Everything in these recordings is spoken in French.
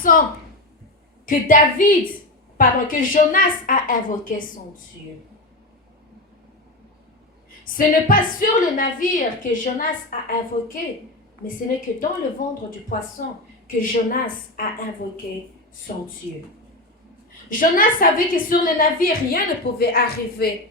poisson que que Jonas a invoqué son Dieu. Ce n'est pas sur le navire que Jonas a invoqué, mais ce n'est que dans le ventre du poisson que Jonas a invoqué son Dieu. Jonas savait que sur le navire, rien ne pouvait arriver.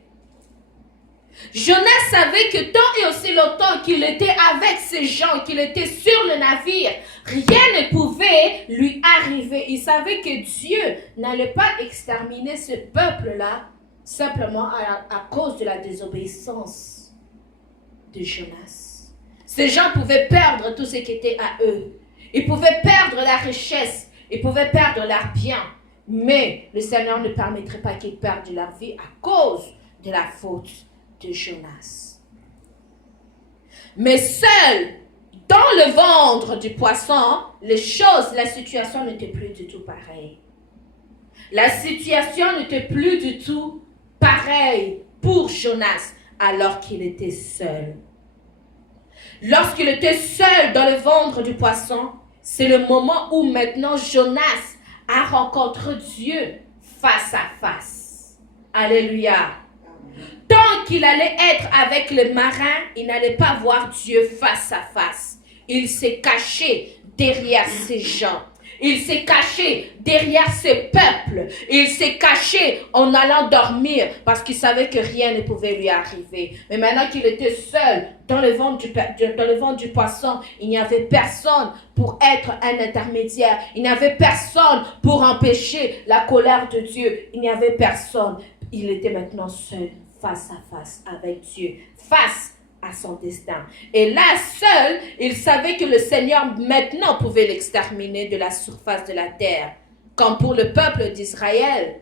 Jonas savait que tant et aussi longtemps qu'il était avec ces gens, qu'il était sur le navire, rien ne pouvait lui arriver. Il savait que Dieu n'allait pas exterminer ce peuple-là simplement à cause de la désobéissance de Jonas. Ces gens pouvaient perdre tout ce qui était à eux. Ils pouvaient perdre la richesse. Ils pouvaient perdre leurs biens. Mais le Seigneur ne permettrait pas qu'ils perdent leur vie à cause de la faute de Jonas. Mais seul, dans le ventre du poisson, la situation n'était plus du tout pareille. La situation n'était plus du tout pareille pour Jonas alors qu'il était seul. Lorsqu'il était seul dans le ventre du poisson, c'est le moment où maintenant Jonas a rencontré Dieu face à face. Alléluia. Tant qu'il allait être avec le marin, il n'allait pas voir Dieu face à face. Il s'est caché derrière ces gens. Il s'est caché derrière ces peuples. Il s'est caché en allant dormir parce qu'il savait que rien ne pouvait lui arriver. Mais maintenant qu'il était seul dans le ventre du poisson, il n'y avait personne pour être un intermédiaire. Il n'y avait personne pour empêcher la colère de Dieu. Il n'y avait personne. Il était maintenant seul, face à face avec Dieu, face à son destin. Et là, seul, il savait que le Seigneur maintenant pouvait l'exterminer de la surface de la terre. Comme pour le peuple d'Israël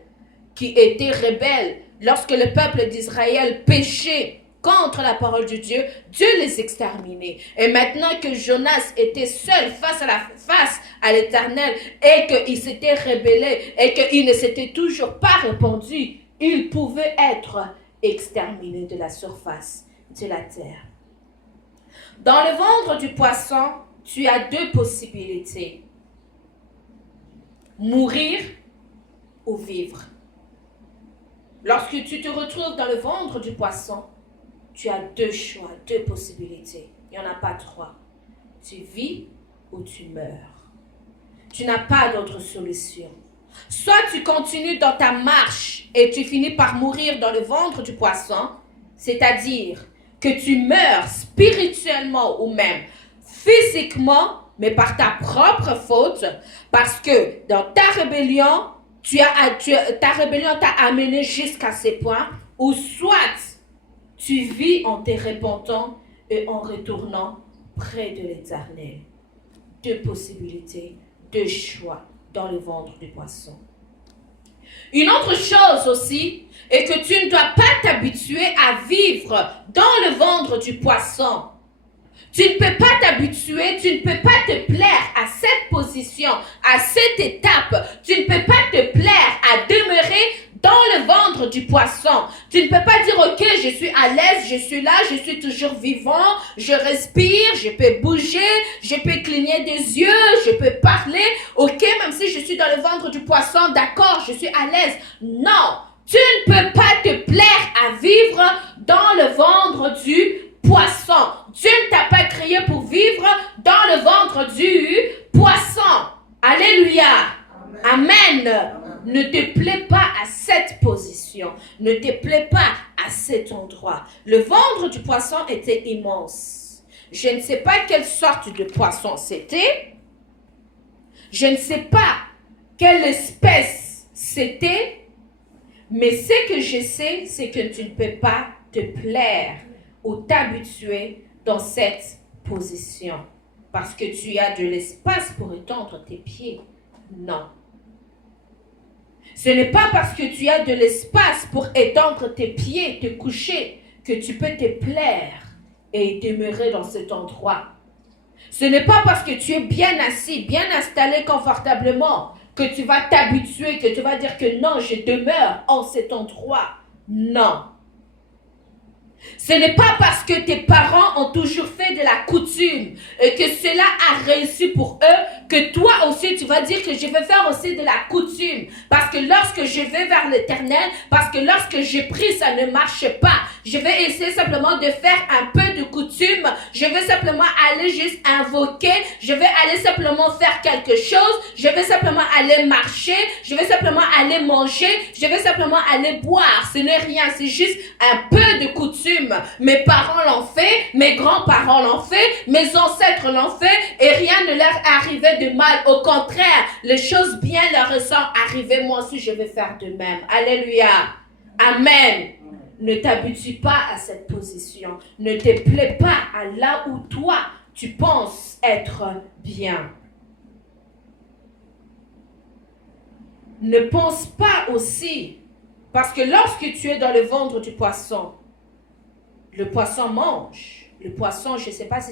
qui était rebelle, lorsque le peuple d'Israël péchait contre la parole de Dieu, Dieu les exterminait. Et maintenant que Jonas était seul face à l'Éternel et qu'il s'était rebellé et qu'il ne s'était toujours pas répandu, il pouvait être exterminé de la surface de la terre. Dans le ventre du poisson, tu as deux possibilités. Mourir ou vivre. Lorsque tu te retrouves dans le ventre du poisson, tu as deux choix, deux possibilités. Il n'y en a pas trois. Tu vis ou tu meurs. Tu n'as pas d'autre solution. Soit tu continues dans ta marche et tu finis par mourir dans le ventre du poisson, c'est-à-dire que tu meurs spirituellement ou même physiquement, mais par ta propre faute, parce que dans ta rébellion, ta rébellion t'a amené jusqu'à ces points, ou soit tu vis en te repentant et en retournant près de l'Éternel. Deux possibilités, deux choix dans le ventre du poisson. Une autre chose aussi est que tu ne dois pas t'habituer à vivre dans le ventre du poisson. Tu ne peux pas t'habituer, tu ne peux pas te plaire à cette position, à cette étape. Tu ne peux pas te plaire à demeurer dans le ventre du poisson. Tu ne peux pas dire, ok, je suis à l'aise, je suis là, je suis toujours vivant, je respire, je peux bouger, je peux cligner des yeux, je peux parler. Ok, même si je suis dans le ventre du poisson, d'accord, je suis à l'aise. Non, tu ne peux pas te plaire à vivre dans le ventre du poisson. Dieu ne t'a pas créé pour vivre dans le ventre du poisson. Alléluia. Amen. Amen. Ne te plaît pas à cette position. Ne te plaît pas à cet endroit. Le ventre du poisson était immense. Je ne sais pas quelle sorte de poisson c'était. Je ne sais pas quelle espèce c'était. Mais ce que je sais, c'est que tu ne peux pas te plaire ou t'habituer dans cette position. Parce que tu as de l'espace pour étendre tes pieds. Non. Ce n'est pas parce que tu as de l'espace pour étendre tes pieds, te coucher, que tu peux te plaire et demeurer dans cet endroit. Ce n'est pas parce que tu es bien assis, bien installé confortablement, que tu vas t'habituer, que tu vas dire que non, je demeure en cet endroit. Non. Ce n'est pas parce que tes parents ont toujours fait de la coutume et que cela a réussi pour eux que toi aussi tu vas dire que je vais faire aussi de la coutume. Parce que lorsque je vais vers l'Éternel, parce que lorsque j'ai pris, ça ne marche pas. Je vais essayer simplement de faire un peu de coutume. Je vais simplement aller juste invoquer. Je vais aller simplement faire quelque chose. Je vais simplement aller marcher. Je vais simplement aller manger. Je vais simplement aller boire. Ce n'est rien, c'est juste un peu de coutume. Mes parents l'ont fait, mes grands-parents l'ont fait, mes ancêtres l'ont fait et rien ne leur arrivait de mal. Au contraire, les choses bien leur sont arrivées. Moi aussi, je vais faire de même. Alléluia. Amen. Ne t'habitue pas à cette position. Ne te plais pas à là où toi, tu penses être bien. Ne pense pas aussi, parce que lorsque tu es dans le ventre du poisson, le poisson mange. Le poisson, je ne sais pas si